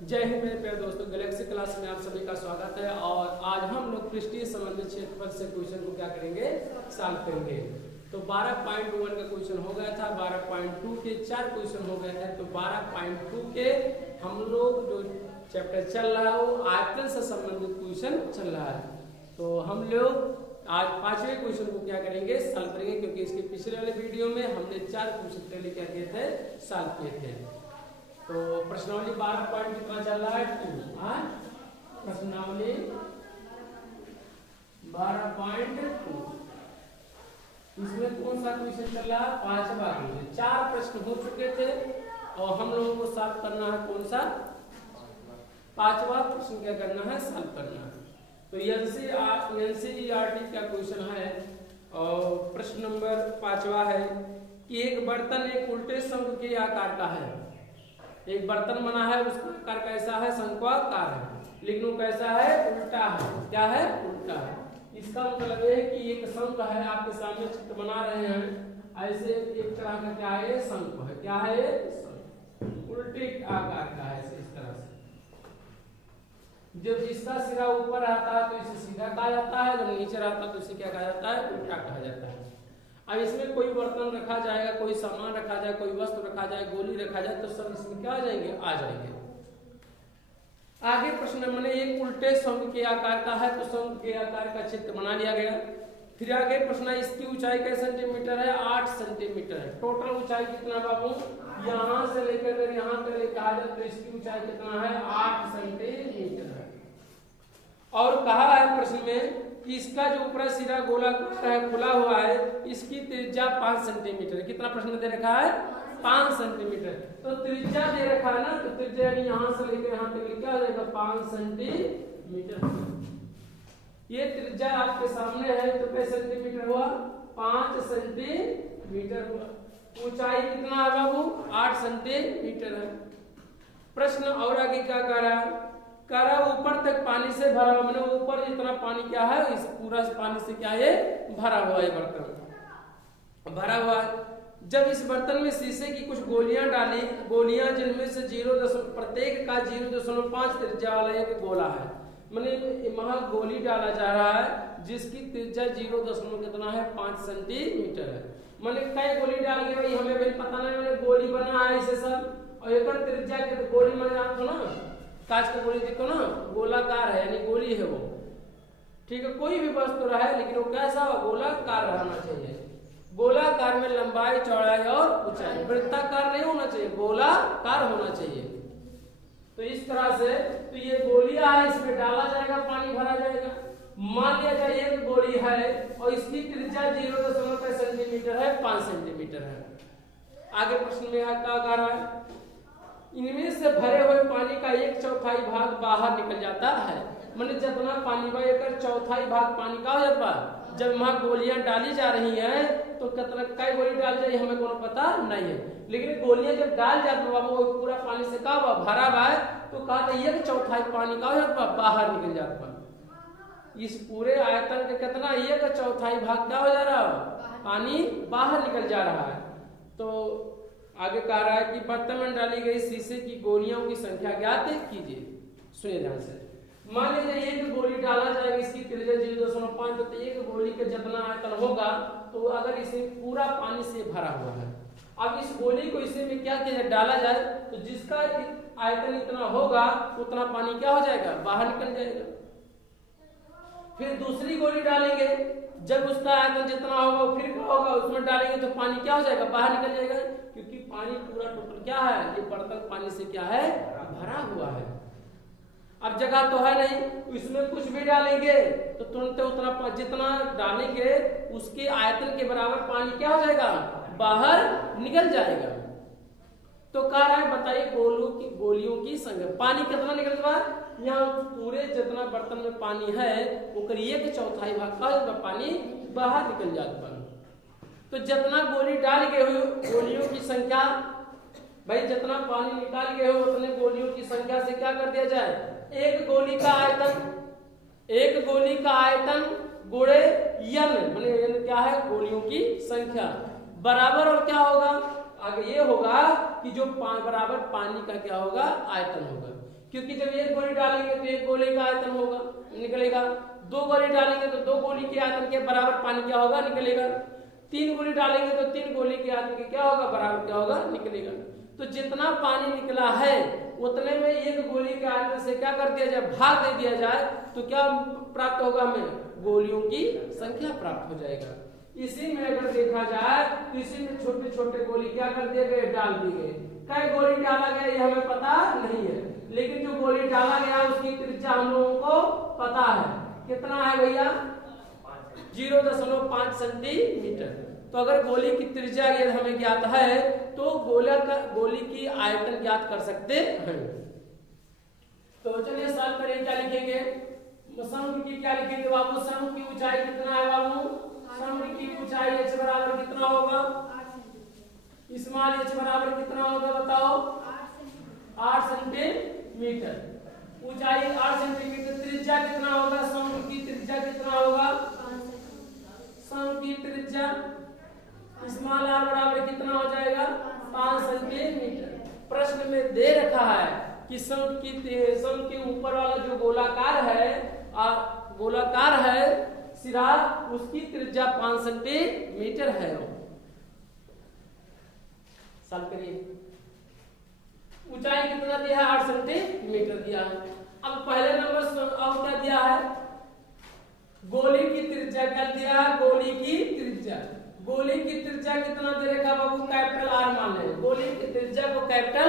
जय हिंद मेरे प्यारे दोस्तों, गैलेक्सी क्लास में आप सभी का स्वागत है। और आज हम लोग पृष्ठीय संबंधित क्षेत्रफल से क्वेश्चन को क्या करेंगे, सॉल्व करेंगे। तो 12.1 का क्वेश्चन हो गया था, 12.2 के 4 क्वेश्चन हो गए थे। तो 12.2 के हम लोग जो चैप्टर चल रहा है वो आयतन से संबंधित क्वेश्चन चल रहा है। तो हम लोग आज 5वें क्वेश्चन को क्या करेंगे, सॉल्व करेंगे, क्योंकि इसके पिछले वाले वीडियो में हमने 4 क्वेश्चन पहले क्या किए थे, सॉल्व किए थे। तो प्रश्नावली 12 कितना चल रहा है, 2। प्रश्नावली 12.2 इसमें कौन सा क्वेश्चन चल रहा है, 5वां क्वेश्चन। 4 प्रश्न हो चुके थे और हम लोगों को सॉल्व करना है कौन सा, 5वां प्रश्न क्या करना है, सॉल्व करना है। तो एनसीईआरटी का क्वेश्चन है और प्रश्न नंबर 5वां है कि एक बर्तन एक उल्टे शंख के आकार का है। एक बर्तन बना है, उसका आकार कैसा है, शंक्वाकार है, लेकिन वो कैसा है, उल्टा है। क्या है, उल्टा है। इसका मतलब है कि एक शंख है, आपके सामने चित्र बना रहे हैं, ऐसे एक तरह का क्या है, शंख है। क्या है, शंख उल्टे आकार का है, इस तरह से। जब इसका सिरा ऊपर आता है तो इसे सीधा कहा जाता है, जब नीचे रहता है तो इसे क्या कहा जाता है, उल्टा कहा जाता है। अब इसमें कोई बर्तन रखा जाएगा, कोई सामान रखा जाए, कोई वस्तु रखा जाए, गोली रखा जाए, तो सब इसमें क्या आ जाएंगे, आ जाएंगे। आगे प्रश्न नंबर एक उल्टे शंख के आकार का है, तो शंख के आकार का चित्र बना लिया गया। फिर आगे प्रश्न है इसकी ऊंचाई कैसे सेंटीमीटर है, 8 सेंटीमीटर है। टोटल ऊंचाई कितना बाबू, यहाँ से लेकर यहाँ तक कहा जाए तो इसकी ऊंचाई कितना है, 8 सेंटीमीटर है। और कहा है प्रश्न में कि इसका जो ऊपर सिरा गोलाकार है, खुला हुआ है, इसकी त्रिज्या 5 सेंटीमीटर। कितना प्रश्न दे रखा है, 5 सेंटीमीटर। तो त्रिज्या दे रखा है ना, तो त्रिज्या यहाँ से लेकर यहाँ तक क्या हो जाएगा, 5 सेंटीमीटर। ये त्रिज्या आपके सामने है, तो कितने सेंटीमीटर हुआ, 5 सेंटीमीटर हुआ। ऊंचाई कितना है बाबू, 8 सेंटीमीटर है। प्रश्न और आगे क्या कह रहा है, कह रहा ऊपर तक पानी से भरा हुआ, मैंने ऊपर जितना पानी क्या है, इस पूरा पानी से क्या है, भरा हुआ है। बर्तन भरा हुआ है। जब इस बर्तन में शीशे की कुछ गोलियां डाली, गोलियां जिनमें से प्रत्येक का 0.5 त्रिज्या वाला एक गोला है। मैंने वहां गोली डाला जा रहा है जिसकी त्रिज्या 0.5 सेंटीमीटर है। मैंने कई गोली डाल के भाई हमें भाई पता नहीं, मैंने गोली बना है इसे सब, और एक त्रिज्या के गोली मैंने आपको ना कांच की गोली देखो ना, गोलाकार है, यानी गोली है वो, ठीक है। कोई भी वस्तु रहा है लेकिन वो कैसा हो, गोलाकार रहना चाहिए। गोलाकार में लंबाई, चौड़ाई और ऊंचाई, वृत्ताकार नहीं होना चाहिए, गोलाकार होना चाहिए। तो इस तरह से तो ये गोलियां है, इसमें डाला जाएगा, पानी भरा जाएगा। मान लिया जाए एक गोली है और इसकी त्रिज्या 0.5 सेंटीमीटर है, 5 सेंटीमीटर है। आगे प्रश्न में क्या कह रहा है, इनमें से भरे हुए पानी का 1/4 भाग बाहर निकल जाता है। मतलब जितना पानी बा, एक 1/4 भाग पानी का हो जाता है। जब वहां गोलियां डाली जा रही हैं तो कितना कई गोली डाल जाए हमें कोनो पता नहीं है, लेकिन गोलियां जब डाल जाती है बाबू, वो पूरा पानी से का भरा हुआ है, तो कहा 1/4 पानी का हो जाता है, बाहर निकल जाता है। इस पूरे आयतन के कितना 1/4 भाग क्या हो जा रहा है, पानी बाहर निकल जा रहा है। तो आगे कह रहा है कि बर्तन में डाली गई शीशे की गोलियों की संख्या ज्ञात कीजिए। सुनिए ध्यान से। मान लीजिए एक गोली डाला जाएगा, इसकी त्रिज्या 0.5, तो एक गोली का जितना आयतन होगा, तो अगर इसे पूरा पानी से भरा हुआ है, अब इस गोली को इसे में क्या किया डाला जाए, तो जिसका आयतन इतना होगा उतना पानी क्या हो जाएगा, बाहर निकल जाएगा। फिर दूसरी गोली डालेंगे, जब उसका आयतन जितना होगा फिर क्या होगा, उसमें डालेंगे तो पानी क्या हो जाएगा, बाहर निकल जाएगा, क्योंकि पानी पूरा टोटल क्या है, ये बर्तन पानी से क्या है, भरा हुआ है। अब जगह तो है नहीं, इसमें कुछ भी डालेंगे तो तुरंत उतना जितना डालेंगे उसके आयतन के बराबर पानी क्या हो जाएगा, बाहर निकल जाएगा। तो कह रहा है बताइए गोलियों की संख्या, पानी कितना निकल रहा है, यहाँ पूरे जितना बर्तन में पानी है वो करीब 1/4 भाग का पानी बाहर निकल जाता है। तो जितना गोली डाल गए हो, गोलियों की संख्या, भाई जितना पानी निकाल गए हो उतने गोलियों की संख्या से क्या कर दिया जाए, एक गोली का आयतन गुणे n, माने n क्या है, गोलियों की संख्या बराबर, और क्या होगा आगे, ये होगा कि जो बराबर पानी का क्या होगा, आयतन होगा। क्योंकि जब एक गोली डालेंगे तो एक गोली का आयतन होगा निकलेगा, दो गोली डालेंगे तो दो गोली के आयतन के बराबर पानी क्या होगा निकलेगा, तीन गोली डालेंगे तो तीन गोली के आयतन के क्या होगा बराबर क्या होगा निकलेगा। तो जितना पानी निकला है उतने में एक गोली के आयतन से क्या कर दिया जाए भाग दे दिया जाए तो क्या प्राप्त होगा हमें गोलियों की संख्या प्राप्त हो जाएगा। इसी में अगर देखा जाए तो इसी में छोटे छोटे गोली क्या कर दिए गए डाल दिए गए, कई गोली डाला गया ये हमें पता नहीं है, लेकिन जो गोली डाला गया उसकी त्रिज्या हम लोगों को पता है कितना है भैया 0.5 सेंटीमीटर। तो अगर गोली की त्रिज्या यदि हमें ज्ञात है तो गोली की आयतन ज्ञात कर सकते हैं। तो चलिए सॉल्व करिए, क्या लिखेंगे शंख की क्या लिखेंगे बाबू, शंख की ऊंचाई कितना है बाबू, शंख की ऊंचाई h बराबर कितना होगा, स्मॉल h बराबर कितना होगा बताओ 8 सेंटीमीटर, ऊंचाई 8 सेंटीमीटर, त्रिज्या कितना होगा शंख की त्रिज्या कितना होगा, शंख की त्रिज्या स्मॉल r बराबर कितना हो जाएगा 5 सेंटीमीटर। प्रश्न में दे रखा है कि शंख के ऊपर वाला जो गोलाकार है सिरा उसकी त्रिज्या 5 सेंटीमीटर है। सॉल्व करिए, ऊंचाई कितना दिया है 8 सेंटीमीटर दिया है। अब पहले नंबर अब क्या दिया है गोली की त्रिज्या क्या दिया है, गोली की त्रिज्या कितना दे रखा बाबू कैपिटल R मान ले, गोली की त्रिज्या को कैपिटल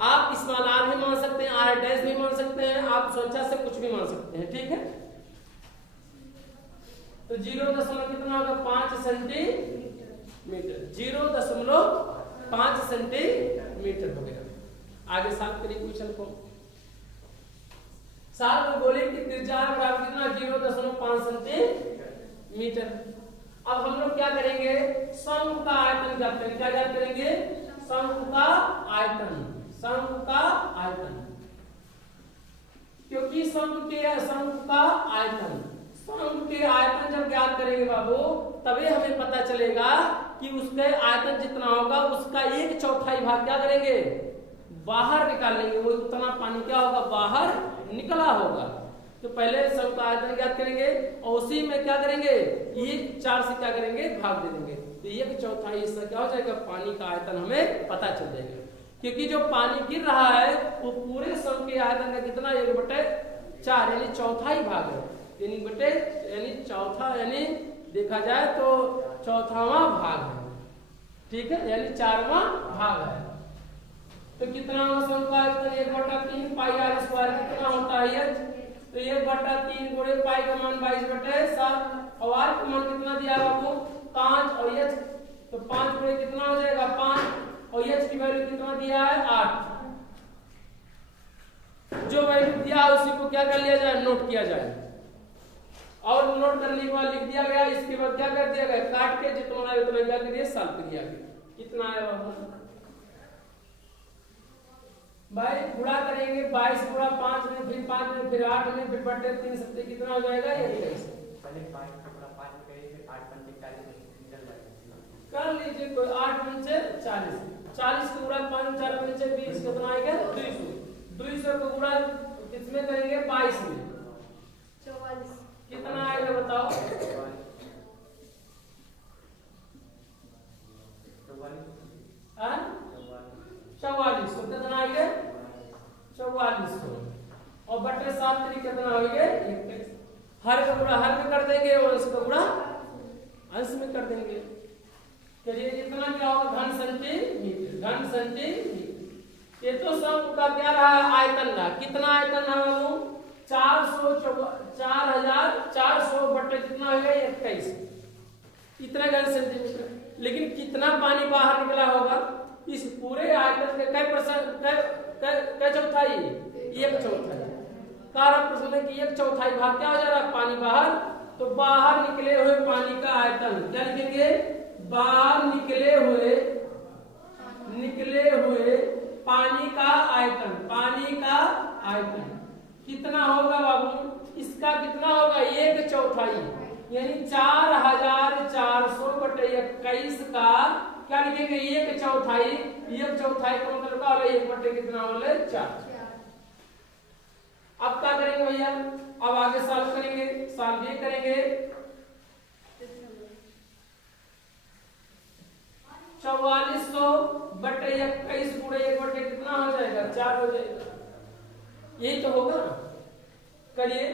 आप स्मॉल r भी मान सकते हैं, r डैश भी मान सकते हैं, आप स्वेच्छा से कुछ भी मान सकते हैं, ठीक है। तो 0. कितना होगा 5 सेंटीमीटर, 0.5 सेंटीमीटर हो गया। आगे सॉल्व करिए क्वेश्चन को, सॉल्व गोली की त्रिज्या बराबर कितना 0.5 सेंटीमीटर। अब हम लोग क्या करेंगे शंख का आयतन ज्ञात करेंगे, क्या ज्ञात करेंगे शंख का आयतन, क्योंकि शंख के आयतन जब ज्ञात करेंगे बाबू तभी हमें पता चलेगा कि उसके आयतन जितना होगा उसका 1/4 भाग क्या करेंगे बाहर निकालेंगे, वो उतना पानी क्या होगा बाहर निकला होगा। तो पहले शंख का आयतन ज्ञात करेंगे और उसी में क्या करेंगे ये 4 से क्या करेंगे भाग दे देंगे, तो 1/4 हिस्सा क्या हो जाएगा पानी का आयतन हमें पता चल जाएगा। क्योंकि जो पानी गिर रहा है वो पूरे शंख के आयतन का कितना 1/4 यानी चौथा ही भाग है, यानी चौथा यानी देखा जाए तो चौथावां भाग है, ठीक है, यानी 4वां भाग है। तो कितना शंख का आयतन 1/3 पाई r स्क्वायर कितना होता है, तो 1/3 गुणे पाई का मान 22/7 और r का मान कितना दिया बाबू 5 और h तो 5 गुणे कितना हो जाएगा 5 और h की वैल्यू कितना दिया है 8। जो वैल्यू दिया है उसी को क्या कर लिया जाए नोट किया जाए, और नोट करने के बाद लिख दिया गया, इसके बाद क्या कर दिया गया काट के जितना है उतना क्या करिए सॉल्व कर दिया गया। कितना है बाबू भाई गुणा करेंगे 22 गुणा 5 में फिर 5 में फिर 8 में फिर बटे 3 सत्ते कितना हो जाएगा 21। पहले 5 का गुणा 5 करिए फिर 8 पंचे 40 निकल जाएगा, कर लीजिए कोई 8 पंचे 40, 40 का गुणा 5 4 पंचे 20 कितना आएगा 200, 200 का गुणा किसमें करेंगे 22 में 44 कितना आएगा बताओ 44 कितना आएगा 4400 और बटे 7 3 कितना होंगे 21। हर का गुणा हर में कर देंगे और इसका गुणा अंश में कर देंगे, चलिए इतना क्या होगा घन सेंटीमीटर। ये तो शंख का क्या रहा आयतन रहा, कितना आयतन है बाबू 4400 बटे कितना हो गया 21 इतना घन सेंटीमीटर। लेकिन कितना पानी बाहर निकला होगा इस पूरे आयतन के कै चौथाई 1/4 कारण प्रश्न है कि 1/4 भाग क्या हो जा रहा है पानी बाहर, तो बाहर निकले हुए पानी का आयतन क्या लिखेंगे बाहर निकले हुए पानी का आयतन कितना होगा बाबू, इसका कितना होगा 1/4 यानी 4400 बटे 21 का क्या लिखेंगे 1/4 का मतलब क्या होगा 1 बटे कितना होगा 4। अब क्या करेंगे भैया, अब आगे सॉल्व करेंगे, सॉल्व ये करेंगे 4400 बटे 21 गुणे 1 बटे कितना हो जाएगा 4 हो जाएगा, यही तो होगा। करिए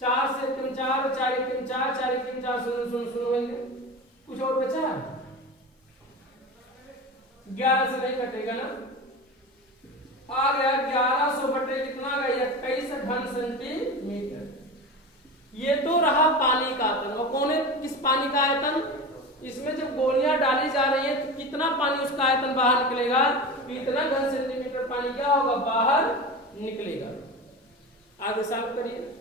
4 से 3 4 4 3 4 4 3 4 सुनो सुनो सुनो भैया, कुछ और बचा 11 से नहीं कटेगा ना, आ गया 1100 बटे कितना आ गया 21 घन सेंटीमीटर। ये तो रहा पानी का आयतन। और कौन है किस पानी का आयतन, इसमें जब गोलियां डाली जा रही है तो कितना पानी उसका आयतन बाहर निकलेगा, तो इतना घन सेंटीमीटर पानी क्या होगा बाहर निकलेगा। आगे सॉल्व करिए,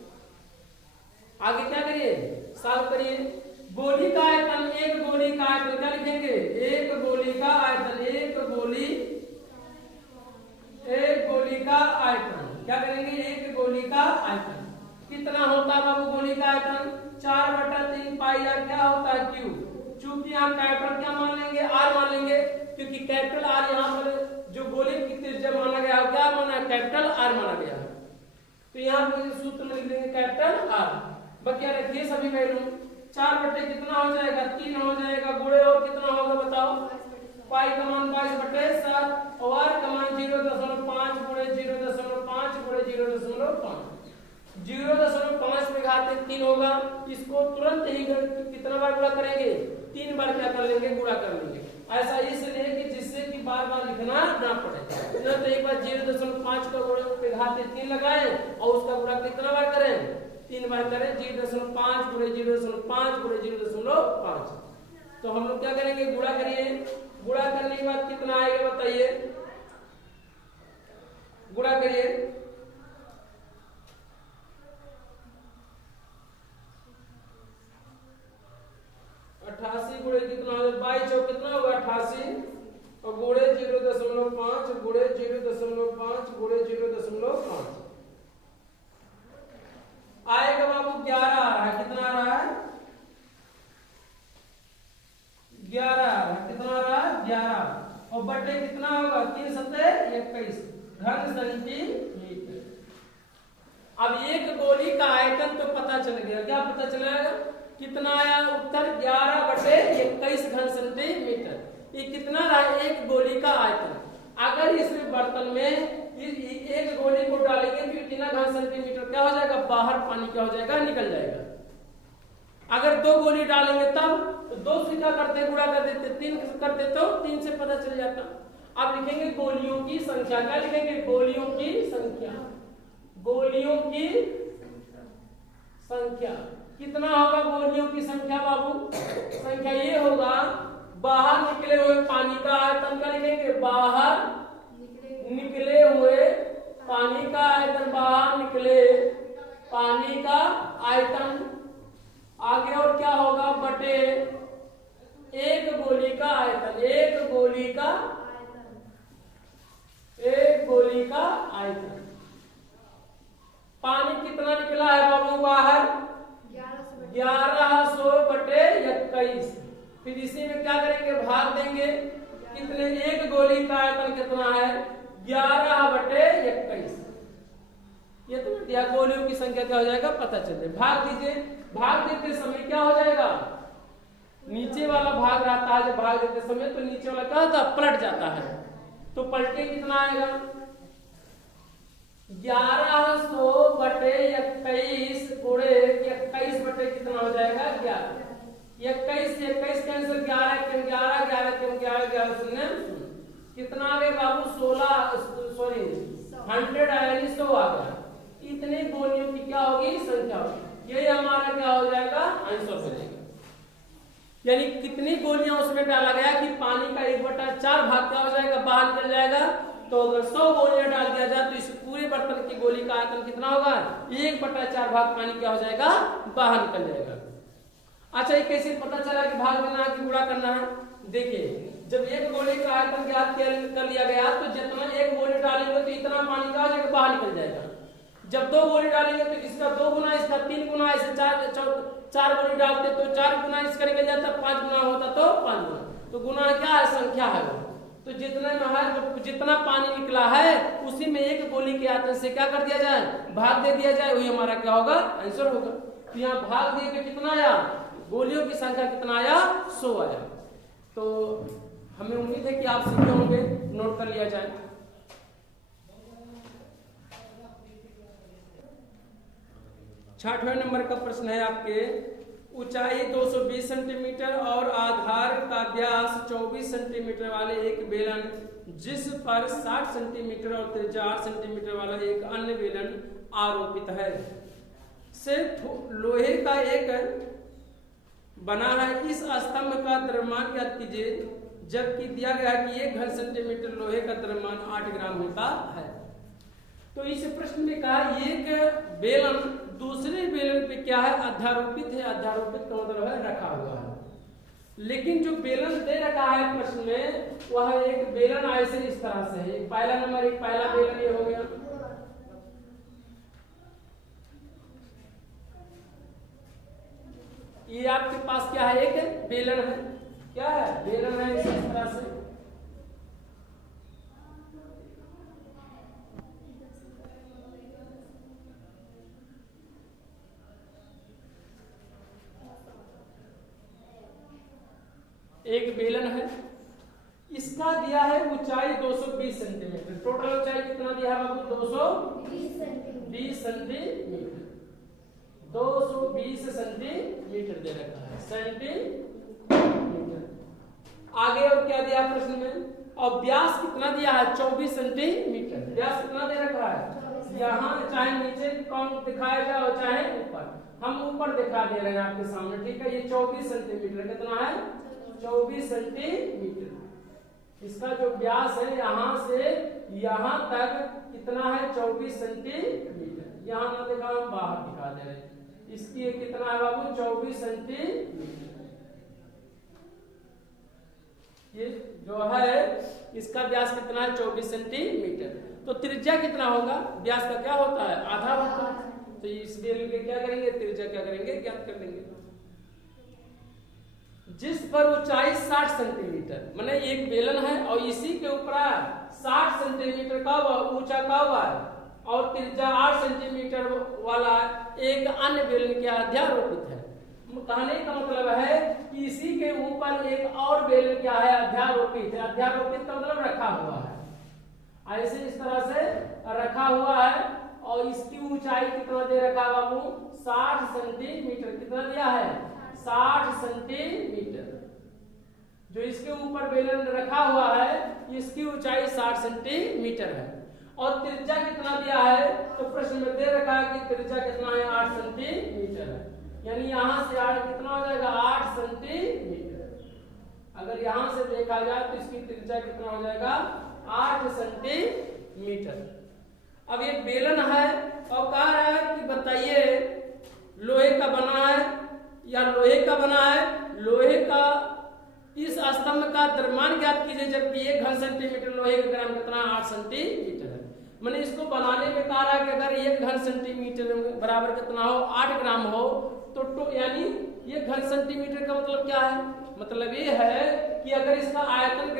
आगे क्या करिए सॉल्व करिए। गोली का आयतन, एक गोली का आयतन क्या लिखेंगे, एक गोली का आयतन, एक गोली का आयतन क्या करेंगे, एक गोली का आयतन कितना होता है बाबू, गोली का आयतन 4/3 पाई आर क्या होता है क्यू। चूंकि यहाँ कैपिटल क्या मान लेंगे आर मान लेंगे, क्योंकि कैपिटल आर यहाँ पर जो गोली की त्रिज्या माना गया क्या माना कैपिटल आर माना गया है, तो यहाँ पर सूत्र में लिख देंगे कैपिटल आर। बाकी रखिए सभी वैल्यू 4 बटे कितना हो जाएगा 3 हो जाएगा, गुणे और कितना होगा बताओ, पाई का मान 22/7 और आर का मान 0.5 गुणे 0.5 गुणे 0.5 0.5 में घात 3 होगा। इसको तुरंत ही कितना बार गुणा करेंगे, 3 बार क्या कर लेंगे गुणा कर लेंगे। ऐसा इसलिए कि जिससे कि बार बार लिखना ना पड़े, तो एक बार 0.5 का गुणा पे घात 3 लगाएं और उसका गुणा कितना बार करें 3 बार करें, 0.5 गुणे 0.5 गुणे 0.5। तो हम लोग क्या करेंगे गुणा करिए, गुणा करने के बाद कितना आएगा बताइए, गुणा करिए 88 गुणे कितना होगा 22 चौक कितना होगा 88 और गुणे 0.5 गुणे 0.5 गुणे 0.5 आएगा बाबू 11 आ रहा है, कितना आ रहा है 11 आ रहा है, कितना आ रहा है 11 और बटे कितना होगा 3 7 21 घन सेंटीमीटर। अब एक गोली का आयतन तो पता चल गया, क्या पता चला कितना आया उत्तर 11/21 घन सेंटीमीटर। ये कितना रहा एक गोली का आयतन। अगर इस बर्तन में एक गोली को डालेंगे तो कितना घन सेंटीमीटर क्या हो जाएगा बाहर पानी क्या हो जाएगा निकल जाएगा। अगर 2 गोली डालेंगे तब तो 2 से क्या करते गुणा कर देते 3 करते तो 3 से पता चल जाता। अब लिखेंगे गोलियों की संख्या, क्या लिखेंगे गोलियों की संख्या, गोलियों की संख्या कितना होगा गोलियों की संख्या बाबू, संख्या ये होगा बाहर निकले हुए पानी का आयतन का लिखेंगे, बाहर निकले हुए पानी का आयतन, बाहर निकले पानी का आयतन। आगे और क्या होगा बटे एक गोली का आयतन, एक गोली का आयतन। पानी कितना निकला है बाबू बाहर 1100/21। फिर इसी में क्या करेंगे भाग देंगे, कितने एक गोली का आयतन कितना है 11/21। ये तो दिया गोलियों की संख्या क्या हो जाएगा पता चले। भाग दीजिए, भाग देते समय क्या हो जाएगा नीचे वाला भाग रहता है, जब भाग देते समय तो नीचे वाला क्या होता है पलट जाता है, तो पलटे कितना आएगा 1100/21 गुणे 21 बटे कितना हो जाएगा 11। 21 से 21 कैंसिल 11 के 11 11 के 11 11 शून्य कितना आ गया बाबू 100 आया 100 आ गया। इतने गोलियों की क्या होगी संख्या होगी, यही हमारा क्या हो जाएगा आंसर हो जाएगा। यानी कितनी गोलियां उसमें डाला गया कि पानी का 1/4 भाग क्या हो जाएगा बाहर निकल जाएगा। तो अगर 100 गोलियां डाल दिया जाए तो इस पूरे बर्तन की गोली का आयतन कितना होगा 1/4 भाग पानी क्या हो जाएगा बाहर निकल जाएगा। अच्छा ये कैसे पता चला कि भाग देना है कि गुणा करना है, देखिए जब एक गोली का आयतन ज्ञात कर लिया गया तो जितना एक गोली डालेंगे तो इतना पानी का हो जाएगा बाहर निकल जाएगा। जब 2 गोली डालेंगे तो इसका 2 गुना इसका 3 गुना, ऐसे 4 गोली डालते तो 4 गुना इस करेंगे जाता 5 गुना होता तो 5 गुना। तो गुना क्या है संख्या है वो, तो जितना में है तो जितना पानी निकला है उसी में एक गोली के आयतन से क्या कर दिया जाए, भाग दे दिया जाए, वही हमारा क्या होगा, आंसर होगा। तो यहाँ भाग दिए के कितना आया, गोलियों की संख्या कितना आया, 100 आया। तो हमें उम्मीद है कि आप सीखे होंगे, नोट कर लिया जाए। छठवें नंबर का प्रश्न है आपके, ऊंचाई 220 सेंटीमीटर और आधार का व्यास 24 सेंटीमीटर वाले एक बेलन जिस पर 60 सेंटीमीटर और त्रिज्या 8 सेंटीमीटर वाला एक अन्य बेलन आरोपित है से लोहे का एक बना है, इस स्तंभ का द्रव्यमान ज्ञात कीजिए, जबकि दिया गया है कि 1 घन सेंटीमीटर लोहे का द्रव्यमान 8 ग्राम होता है। तो इस प्रश्न में कहा एक बेलन दूसरे बेलन पे क्या है, अध्यारोपित है। अध्यारोपित का मतलब है रखा हुआ है, लेकिन जो बेलन दे रखा है प्रश्न में वह एक बेलन ऐसे इस तरह से है। पहला नंबर, एक पहला बेलन ये हो गया, ये आपके पास क्या है, एक बेलन है, क्या है, बेलन है इस तरह से। एक बेलन है, इसका दिया है ऊंचाई 220 सेंटीमीटर। टोटल ऊंचाई कितना दिया है बाबू, 220 सेंटीमीटर। 220 सेंटीमीटर दे रखा है, सेंटीमीटर। आगे और क्या दिया प्रश्न में, और व्यास कितना दिया है, 24 सेंटीमीटर। व्यास कितना दे रखा है, यहाँ चाहे नीचे कौन दिखाया जाए चाहे ऊपर, हम ऊपर दिखा दे रहे हैं आपके सामने, ठीक है। ये 24 सेंटीमीटर कितना है, 24 सेंटीमीटर। इसका जो व्यास है यहाँ से यहाँ तक कितना है, 24 सेंटीमीटर। यहाँ ना दिखा, हम बाहर दिखा दे रहे हैं। इसकी कितना है बाबू, 24 सेंटीमीटर। ये जो है इसका व्यास कितना है, 24 सेंटीमीटर। तो त्रिज्या कितना होगा, व्यास का क्या होता है, आधा होता है। तो इस बेलन के क्या करेंगे, त्रिज्या क्या करेंगे, ज्ञात कर लेंगे। जिस पर ऊंचाई 60 सेंटीमीटर, माने एक बेलन है और इसी के ऊपर 60 सेंटीमीटर का ऊंचा का हुआ है और त्रिज्या 8 सेंटीमीटर वाला एक अन्य बेलन के अध्यारोपित है। कहने का मतलब है कि इसी के ऊपर एक और बेलन क्या है, अध्यारोपित है। अध्यारोपित का मतलब रखा हुआ है, ऐसे इस तरह से रखा हुआ है। और इसकी ऊंचाई कितना दे रखा है बाबू, 60 सेंटीमीटर। कितना दिया है, 60 सेंटीमीटर। जो इसके ऊपर बेलन रखा हुआ है इसकी ऊंचाई 60 सेंटीमीटर है। और त्रिज्या कितना दिया है, तो प्रश्न में दे रखा है कि त्रिज्या कितना है, 8 सेंटीमीटर है। यानी यहाँ से कितना हो जाएगा, 8 सेंटीमीटर। अगर यहाँ से देखा जाए तो इसकी त्रिज्या कितना हो जाएगा, 8 सेंटीमीटर। अब ये बेलन है और कह रहा है कि बताइए लोहे का बना है या लोहे का बना है, लोहे का इस स्तंभ का द्रव्यमान ज्ञात कीजिए, जबकि 1 घन सेंटीमीटर लोहे का ग्राम कितना, 8 सेंटीमीटर है। मैंने इसको बनाने में कहा है कि अगर 1 घन सेंटीमीटर बराबर कितना हो, 8 ग्राम हो, तो यानी 1 घन सेंटीमीटर का मतलब क्या है, मतलब ये है कि अगर इसका आयतन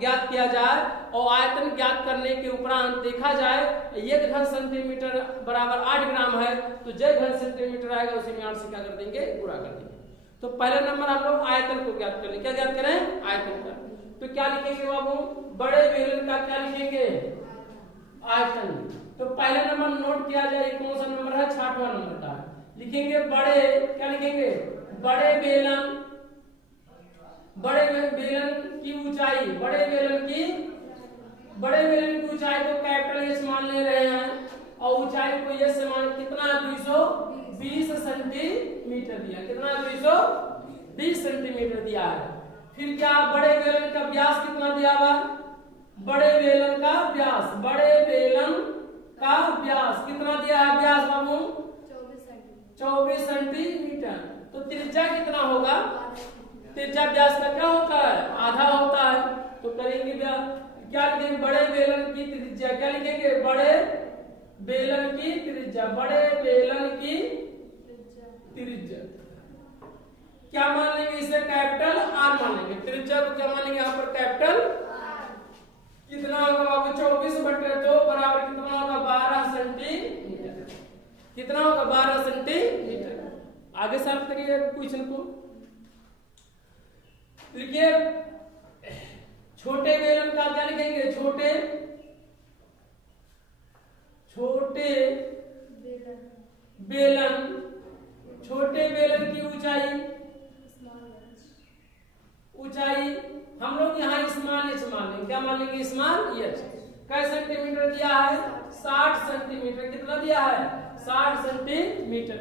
ज्ञात किया जाए और आयतन ज्ञात करने के उपरांत देखा जाए 1 घन सेंटीमीटर बराबर 8 ग्राम है, तो जो घन सेंटीमीटर आएगा उसी में 8 से क्या कर देंगे, पूरा कर देंगे। तो पहला नंबर हम लोग आयतन को ज्ञात करें, क्या ज्ञात करें, आयतन का। तो क्या लिखेंगे बाबू, बड़े बेलन का क्या लिखेंगे, आयतन। तो पहला नंबर नोट किया जाए, कौन सा नंबर है, 6वां नंबर का। लिखेंगे बड़े, क्या लिखेंगे, बड़े बेलन, बड़े बेलन की ऊंचाई, बड़े बेलन की ऊंचाई को कैपिटल एस मान ले रहे हैं और ऊंचाई को एस से मान कितना, 220 सेंटीमीटर दिया। कितना, 220 सेंटीमीटर दिया है। फिर क्या, बड़े बेलन का व्यास कितना दिया हुआ, बड़े बेलन का व्यास, बड़े बेलन का व्यास कितना दिया है, व्यास बाबू 24 सेंटीमीटर। तो त्रिज्या कितना होगा, त्रिज्या व्यास का क्या होता है, आधा होता है। तो करेंगे क्या लिखेंगे, बड़े बेलन की त्रिज्या, क्या लिखेंगे, बड़े बेलन की त्रिज्या, बड़े बेलन की त्रिज्या क्या मान लेंगे, इसे कैपिटल आर मान लेंगे। त्रिज्या को क्या मानेंगे यहाँ पर, कैपिटल क्वेश्चन को। लिखिए छोटे बेलन का क्या लिखेंगे, छोटे बेलन, छोटे बेलन की ऊंचाई हम लोग यहाँ स्मॉल एच मान लेंगे। क्या मान लेंगे, स्मॉल एच। कै सेंटीमीटर दिया है, 60 सेंटीमीटर। कितना दिया है, 60 सेंटीमीटर।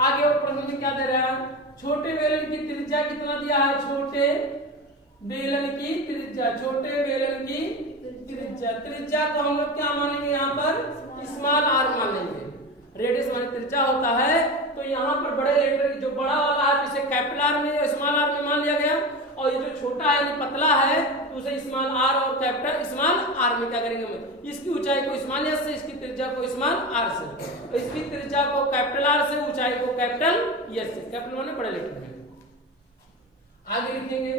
आगे और प्रश्न में क्या दे रहा है, छोटे बेलन की त्रिज्या कितना दिया है, छोटे बेलन की त्रिज्या, छोटे बेलन की त्रिज्या को हम लोग क्या मानेंगे, यहाँ पर स्मॉल आर मान लेंगे। रेडियस माने त्रिज्या होता है, तो यहाँ पर बड़े लेटर जो बड़ा वाला है इसे कैपिटल आर में या स्मॉल आर में मान लिया गया, और ये जो छोटा है यानी पतला है तो उसे स्मॉल आर और कैपिटल स्मॉल आर में क्या करेंगे, इसकी ऊंचाई को स्मॉल एस से, इसकी त्रिज्या को स्मॉल आर से, तो इसकी त्रिज्या को कैपिटल आर से, ऊंचाई को कैपिटल एस से। कैपिटल माने बड़े लेटर में। आगे लिखेंगे,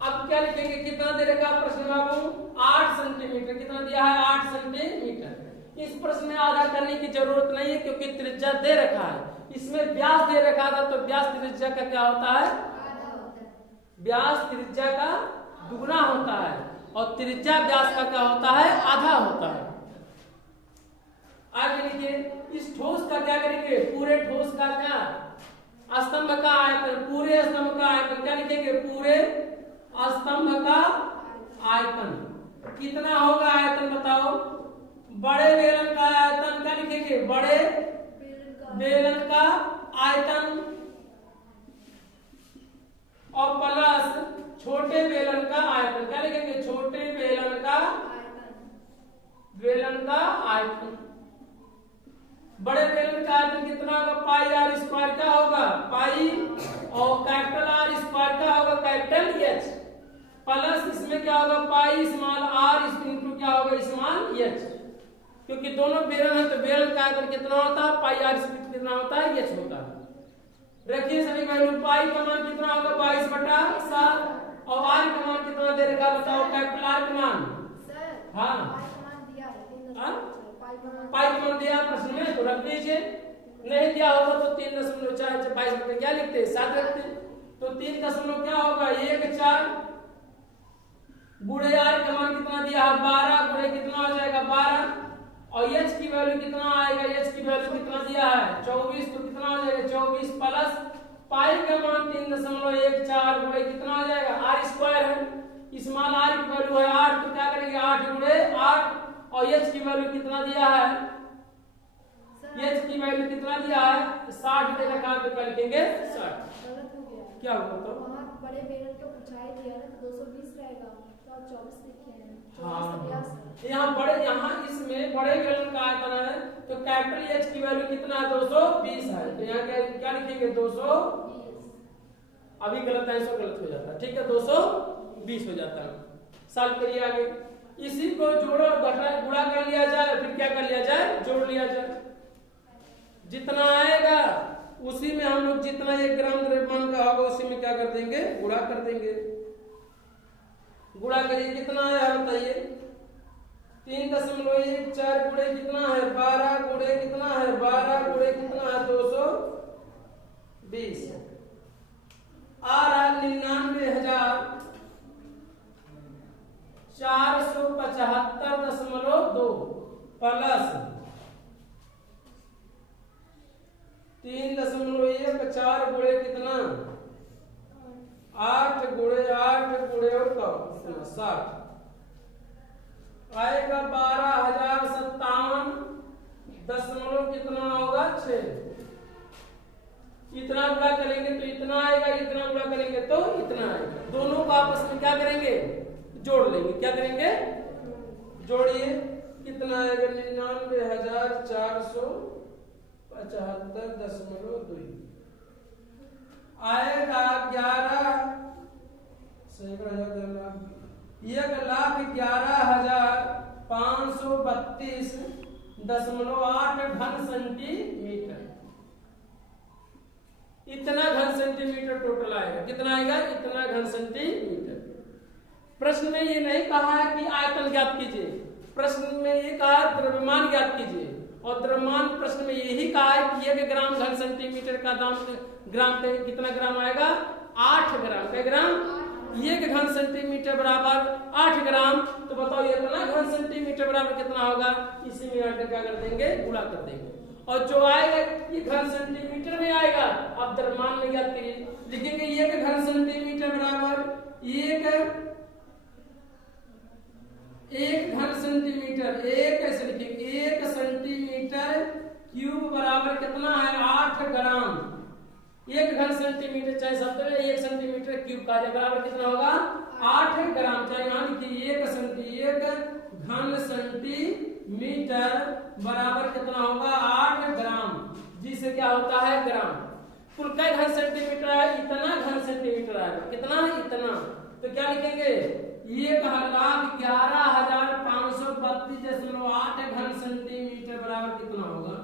अब क्या लिखेंगे, कितना दे रखा प्रश्न बाबू, 8 सेंटीमीटर। कितना दिया है, 8 सेंटीमीटर। इस प्रश्न में आधा करने की जरूरत नहीं है क्योंकि त्रिज्या दे रखा है। इसमें व्यास दे रखा था तो व्यास त्रिज्या का क्या होता है, व्यास त्रिज्या का दुगना होता है और त्रिज्या व्यास का क्या होता है, आधा होता है। आगे लिखिए, इस ठोस का क्या करेंगे, पूरे ठोस का क्या, स्तंभ का आयतन, पूरे स्तंभ का आयतन क्या लिखेंगे, पूरे स्तंभ का आयतन कितना होगा, आयतन बताओ। बड़े बेलन का आयतन क्या लिखेंगे, बड़े बेलन का आयतन और प्लस छोटे बेलन का आयतन क्या लिखेंगे, छोटे बेलन का आयतन। बड़े बेलन का आयतन कितना होगा, पाई आर स्क्वायर क्या होगा, पाई, और कैपिटल आर स्क्वायर क्या होगा, कैपिटल एच, प्लस इसमें क्या होगा, पाई स्मॉल आर इंटू क्या होगा, स्मॉल एच। क्योंकि दोनों बेलन है तो बेलन का आयतन कितना होता है, पाई आर कितना होता है, एच होता है। रखिए सभी वैल्यू, पाई का मान कितना होगा, 22/7, और आर का मान कितना दे रखा बताओ, कैपिटल आर का मान, हाँ पाई का मान दिया प्रश्न में तो रख दीजिए, नहीं दिया होगा तो 3.4 क्या लिखते, 7 रखते, तो 3 क्या होगा, 1/4 गुणे आर का मान कितना दिया है, 12 गुणे कितना हो जाएगा, 12, और एच की वैल्यू कितना आएगा, एच की वैल्यू कितना दिया है, 24, तो कितना हो जाएगा, 24 प्लस पाई का मान 3.14 गुणे कितना हो जाएगा, आर स्क्वायर है, स्मॉल आर की वैल्यू है 8, तो क्या करेंगे 8 गुणे 8, और एच की वैल्यू कितना दिया है, एच की वैल्यू कितना दिया है, 60 दे रखा है, तो क्या लिखेंगे 60। क्या होगा तो वहां बड़े बेलन की ऊंचाई दिया है तो 220 रहेगा, तो 24 लिखे हैं। हाँ, यहाँ बड़े, यहाँ इसमें बड़े बेलन का आयतन है तो कैपिटल एच की वैल्यू कितना है, 220 है, तो यहाँ क्या लिखेंगे, 220। अभी गलत है, सो गलत हो जाता है, ठीक है, 220 हो जाता है। सॉल्व करिए आगे, इसी को जोड़ो घटा गुणा कर लिया जाए, फिर क्या कर लिया जाए, जोड़ लिया जाए। जितना आएगा उसी में हम लोग जितना 1 ग्राम द्रव्यमान का होगा उसी में क्या कर देंगे, गुणा कर देंगे। गुणा करिए, कितना है बताइए, 3.14 गुणे कितना है, 12 गुणे कितना है, 12 गुणे कितना है, 220, आ रहा 99,475.2 प्लस 3.14 गुणे कितना, 8 गुणे 8 गुणे और 60 आएगा 12,057 कितना होगा, 6। इतना गुणा करेंगे तो इतना आएगा, इतना गुणा करेंगे तो इतना आएगा। दोनों को आपस में क्या करेंगे, जोड़ लेंगे। क्या करेंगे, जोड़िए, कितना आएगा, 99,475.2 आएगा 1,11,532.8 घन सेंटीमीटर। इतना घन सेंटीमीटर टोटल आएगा। कितना आएगा, इतना घन सेंटीमीटर। प्रश्न में ये नहीं कहा है कि आयतन ज्ञात कीजिए, प्रश्न में ये कहा द्रव्यमान ज्ञात कीजिए। और द्रव्यमान प्रश्न में यही कहा है कि 1 ग्राम घन सेंटीमीटर का दाम ग्राम पे कितना ग्राम आएगा 8 ग्राम। क्या ग्राम 1 घन सेंटीमीटर बराबर 8 ग्राम। तो बताओ ये इतना घन सेंटीमीटर बराबर कितना होगा, इसी में आकर क्या कर देंगे गुणा कर देंगे और जो आएगा ये घन सेंटीमीटर में आएगा। अब द्रव्यमान में क्या लिखेंगे 1 घन सेंटीमीटर बराबर 1 घन सेंटीमीटर 1 ऐसे लिखेंगे 1 सेंटीमीटर क्यूब बराबर कितना है 8 ग्राम। 1 घन सेंटीमीटर चाहे शब्द में 1 सेंटीमीटर क्यूब का बराबर कितना होगा 8 ग्राम। चाहे यहाँ लिखिए 1 घन सेंटीमीटर बराबर कितना होगा 8 ग्राम, जिसे क्या होता है ग्राम। कुल कई घन सेंटीमीटर है, इतना घन सेंटीमीटर आएगा, कितना इतना। तो क्या लिखेंगे 1,11,532.8 घन सेंटीमीटर बराबर कितना होगा।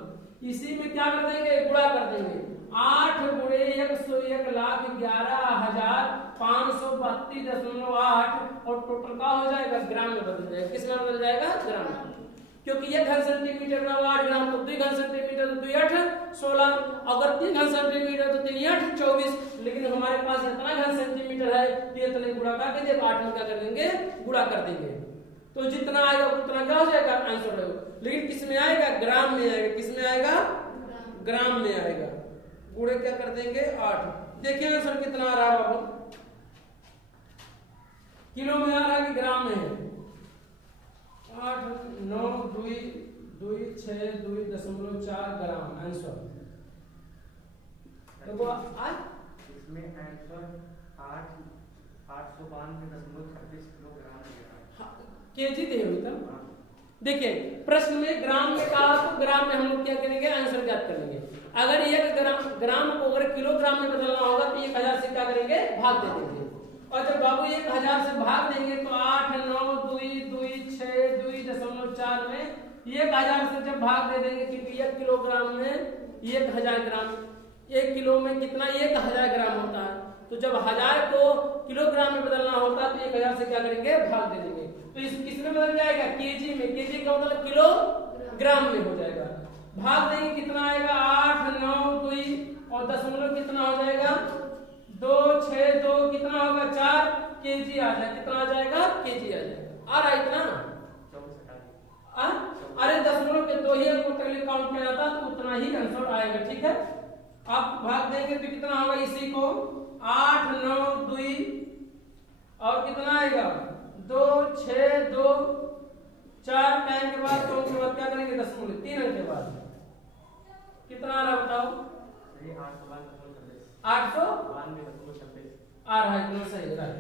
इसी में क्या कर देंगे गुणा कर देंगे 8 गुणे 1,11,532.8 और टोटल का हो जाएगा ग्राम में बदल जाएगा। किस में बदल जाएगा ग्राम, क्योंकि 1 घन सेंटीमीटर में 8 ग्राम, तो 2 घन सेंटीमीटर तो 2 8 16, अगर 3 घन सेंटीमीटर तो 3 8 24। लेकिन हमारे पास इतना घन सेंटीमीटर है तो ये इतने गुणा करके जब 8 में क्या कर देंगे गुणा कर देंगे, तो जितना आएगा उतना क्या हो जाएगा आंसर रहेगा। लेकिन किस में आएगा ग्राम में आएगा। किस में आएगा ग्राम में आएगा। गुणे क्या कर देंगे 8। देखिए आंसर कितना आ रहा है बाबू, किलो में आ रहा है कि ग्राम में है। 8 9 2 2 6 2.4 ग्राम आंसर। देखो इसमें आंसर 892.36 किलोग्राम केजी दे हुई था। देखिए प्रश्न में ग्राम में कहा तो ग्राम में हम लोग क्या करेंगे आंसर ज्ञात कर लेंगे। अगर 1 ग्राम को अगर किलोग्राम में बदलना होगा तो 1000 से क्या करेंगे भाग दे देंगे। और जब बाबू 1000 से भाग देंगे तो 8 9 2 2 6 2.4 में 1000 से जब भाग दे देंगे, क्योंकि 1 किलोग्राम में 1000 ग्राम, 1 किलो में कितना 1000 ग्राम होता है। तो जब 1000 को किलोग्राम में बदलना होता है तो 1000 से क्या करेंगे भाग दे देंगे। तो इस किस में बदल जाएगा केजी में। केजी का मतलब किलोग्राम में हो जाएगा। भाग देंगे कितना आएगा 8 9 2 और दशमलव कितना हो जाएगा 2 6 2 कितना होगा 4 केजी आ जाएगा। कितना आ जाएगा केजी आ जाएगा। आ रहा है इतना अरे दशमलव के 2 ही अंकों तक काउंट किया जाता तो उतना ही आंसर आएगा। ठीक है, आप भाग देंगे तो कितना होगा इसी को 8 9 2 और कितना आएगा 2 6 2 4 टाइम के बाद 2 के बाद क्या करेंगे दशमलव 3 अंक के बाद कितना आ रहा बताओ 892.26 आ रहा है। इतना सही रहा है।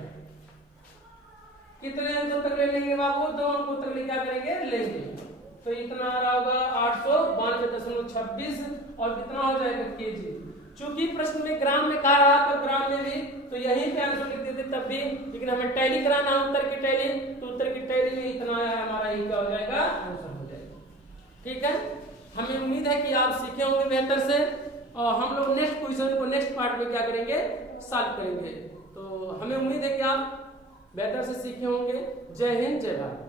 कितने अंकों तक ले लेंगे बाबू 2 अंकों तक क्या करेंगे लेंगे। तो इतना आ रहा होगा 892.26 और कितना हो जाएगा केजी। चूंकि प्रश्न में ग्राम में कहा रहा तो ग्राम में भी तो यहीं पे आंसर लिख देते तब भी, लेकिन हमें टैली कराना है उत्तर की टैली, तो उत्तर की टैली में इतना हमारा ही क्या हो जाएगा आंसर हो जाएगा। ठीक है, हमें उम्मीद है कि आप सीखे होंगे बेहतर से और हम लोग नेक्स्ट क्वेश्चन को नेक्स्ट पार्ट में क्या करेंगे सॉल्व करेंगे। तो हमें उम्मीद है कि आप बेहतर से सीखे होंगे। जय हिंद जय भारत।